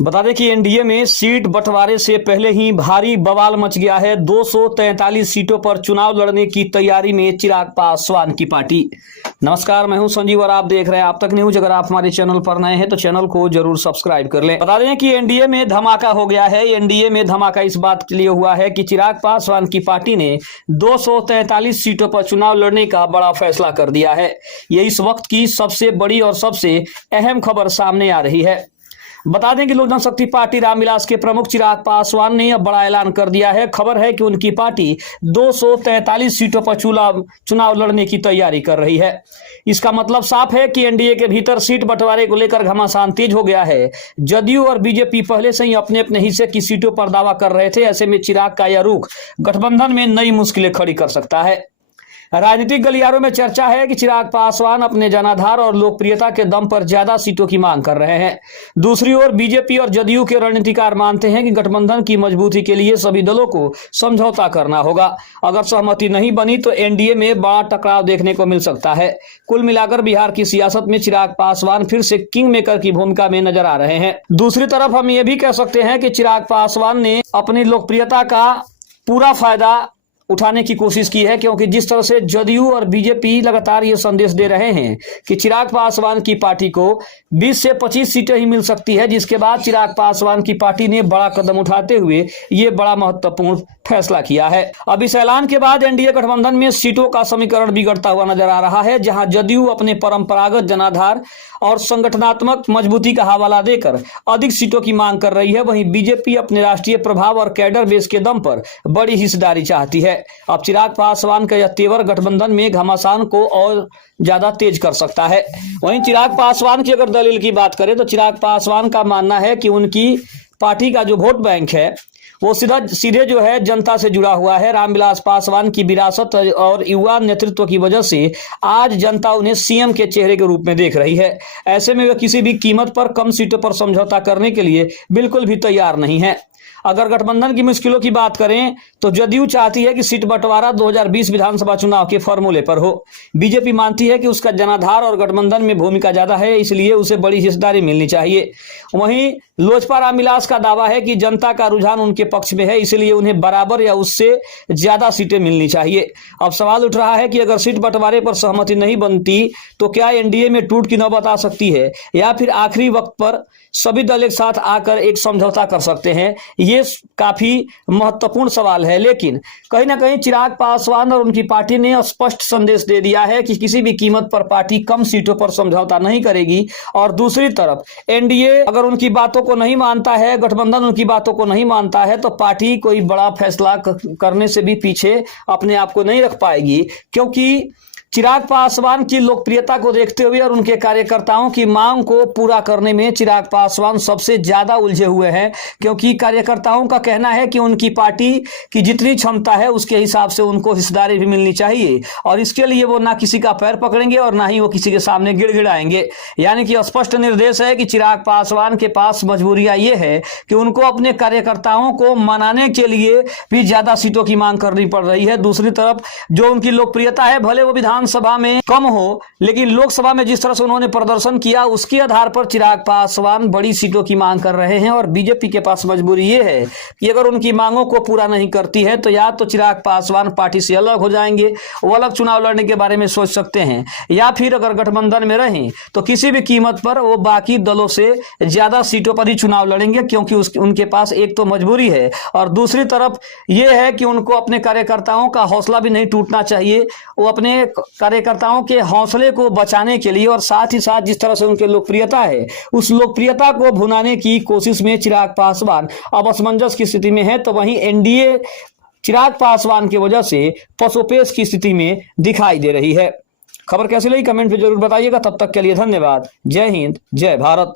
बता दें कि एनडीए में सीट बंटवारे से पहले ही भारी बवाल मच गया है। 243 सीटों पर चुनाव लड़ने की तैयारी में चिराग पासवान की पार्टी। नमस्कार, मैं हूं संजीव और आप देख रहे हैं आप तक न्यूज। अगर आप हमारे चैनल पर नए हैं तो चैनल को जरूर सब्सक्राइब कर लें। बता दें कि एनडीए में धमाका हो गया है। एनडीए में धमाका इस बात के लिए हुआ है कि चिराग पासवान की पार्टी ने 243 सीटों पर चुनाव लड़ने का बड़ा फैसला कर दिया है। ये इस वक्त की सबसे बड़ी और सबसे अहम खबर सामने आ रही है। बता दें कि लोक जनशक्ति पार्टी रामविलास के प्रमुख चिराग पासवान ने अब बड़ा ऐलान कर दिया है। खबर है कि उनकी पार्टी 243 सीटों पर चुनाव लड़ने की तैयारी कर रही है। इसका मतलब साफ है कि एनडीए के भीतर सीट बंटवारे को लेकर घमासान तेज हो गया है। जदयू और बीजेपी पहले से ही अपने अपने हिस्से की सीटों पर दावा कर रहे थे। ऐसे में चिराग का यह रुख गठबंधन में नई मुश्किलें खड़ी कर सकता है। राजनीतिक गलियारों में चर्चा है कि चिराग पासवान अपने जनाधार और लोकप्रियता के दम पर ज्यादा सीटों की मांग कर रहे हैं। दूसरी ओर बीजेपी और जदयू के रणनीतिकार मानते हैं कि गठबंधन की मजबूती के लिए सभी दलों को समझौता करना होगा। अगर सहमति नहीं बनी तो एनडीए में बड़ा टकराव देखने को मिल सकता है। कुल मिलाकर बिहार की सियासत में चिराग पासवान फिर से किंग मेकर की भूमिका में नजर आ रहे हैं। दूसरी तरफ हम ये भी कह सकते हैं कि चिराग पासवान ने अपनी लोकप्रियता का पूरा फायदा उठाने की कोशिश की है, क्योंकि जिस तरह से जदयू और बीजेपी लगातार ये संदेश दे रहे हैं कि चिराग पासवान की पार्टी को 20 से 25 सीटें ही मिल सकती है, जिसके बाद चिराग पासवान की पार्टी ने बड़ा कदम उठाते हुए ये बड़ा महत्वपूर्ण फैसला किया है। अब इस ऐलान के बाद एनडीए गठबंधन में सीटों का समीकरण बिगड़ता हुआ नजर आ रहा है। जहां जदयू अपने परंपरागत जनाधार और संगठनात्मक मजबूती का हवाला देकर अधिक सीटों की मांग कर रही है, वहीं बीजेपी अपने राष्ट्रीय प्रभाव और कैडर बेस के दम पर बड़ी हिस्सेदारी चाहती है। अब चिराग पासवान का यह तेवर गठबंधन में घमासान को और ज्यादा तेज कर सकता है। वहीं चिराग पासवान की अगर दलील की बात करें तो चिराग पासवान का मानना है कि उनकी पार्टी का जो वोट बैंक है वो सीधे जो है जनता से जुड़ा हुआ है। रामविलास पासवान की विरासत और युवा नेतृत्व की वजह से आज जनता उन्हें सीएम के चेहरे के रूप में देख रही है। ऐसे में वे किसी भी कीमत पर कम सीटों पर समझौता करने के लिए बिल्कुल भी तैयार नहीं है। अगर गठबंधन की मुश्किलों की बात करें तो जदयू चाहती है कि सीट बंटवारा 2020 विधानसभा चुनाव के फॉर्मूले पर हो। बीजेपी मानती है कि उसका जनाधार और गठबंधन में भूमिका ज्यादा है, इसलिए उसे बड़ी हिस्सेदारी मिलनी चाहिए। वहीं लोजपा रामविलास का दावा है कि जनता का रुझान उनके पक्ष में है, इसलिए उन्हें बराबर या उससे ज्यादा सीटें मिलनी चाहिए। अब सवाल उठ रहा है कि अगर सीट बंटवारे पर सहमति नहीं बनती तो क्या एनडीए में टूट की नौबत आ सकती है, या फिर आखिरी वक्त पर सभी दल एक साथ आकर एक समझौता कर सकते हैं। ये काफी महत्वपूर्ण सवाल है, लेकिन कहीं ना कहीं चिराग पासवान और उनकी पार्टी ने स्पष्ट संदेश दे दिया है कि किसी भी कीमत पर पार्टी कम सीटों पर समझौता नहीं करेगी। और दूसरी तरफ एनडीए अगर उनकी बातों को नहीं मानता है, गठबंधन उनकी बातों को नहीं मानता है, तो पार्टी कोई बड़ा फैसला करने से भी पीछे अपने आप को नहीं रख पाएगी। क्योंकि चिराग पासवान की लोकप्रियता को देखते हुए और उनके कार्यकर्ताओं की मांग को पूरा करने में चिराग पासवान सबसे ज्यादा उलझे हुए हैं। क्योंकि कार्यकर्ताओं का कहना है कि उनकी पार्टी की जितनी क्षमता है उसके हिसाब से उनको हिस्सेदारी भी मिलनी चाहिए, और इसके लिए वो ना किसी का पैर पकड़ेंगे और ना ही वो किसी के सामने गिड़गिड़ाएंगे। यानी कि स्पष्ट निर्देश है कि चिराग पासवान के पास मजबूरियां ये है कि उनको अपने कार्यकर्ताओं को मनाने के लिए भी ज्यादा सीटों की मांग करनी पड़ रही है। दूसरी तरफ जो उनकी लोकप्रियता है, भले वो विधानसभा में कम हो, लेकिन लोकसभा में जिस तरह से उन्होंने प्रदर्शन किया उसके आधार पर चिराग पासवान बड़ी सीटों की मांग कर रहे हैं। और बीजेपी के पास मजबूरी ये है कि अगर उनकी मांगों को पूरा नहीं करती है तो या तो चिराग पासवान पार्टी से अलग हो जाएंगे, वो अलग चुनाव लड़ने के बारे में सोच सकते हैं, या फिर अगर गठबंधन में रहें तो किसी भी कीमत पर वो बाकी दलों से ज्यादा सीटों पर ही चुनाव लड़ेंगे। क्योंकि उनके पास एक तो मजबूरी है और दूसरी तरफ यह है कि उनको अपने कार्यकर्ताओं का हौसला भी नहीं टूटना चाहिए। वो अपने कार्यकर्ताओं के हौसले को बचाने के लिए और साथ ही साथ जिस तरह से उनकी लोकप्रियता है उस लोकप्रियता को भुनाने की कोशिश में चिराग पासवान अब असमंजस की स्थिति में है। तो वहीं एनडीए चिराग पासवान की वजह से पसोपेश की स्थिति में दिखाई दे रही है। खबर कैसी लगी कमेंट में जरूर बताइएगा। तब तक के लिए धन्यवाद। जय हिंद, जय भारत।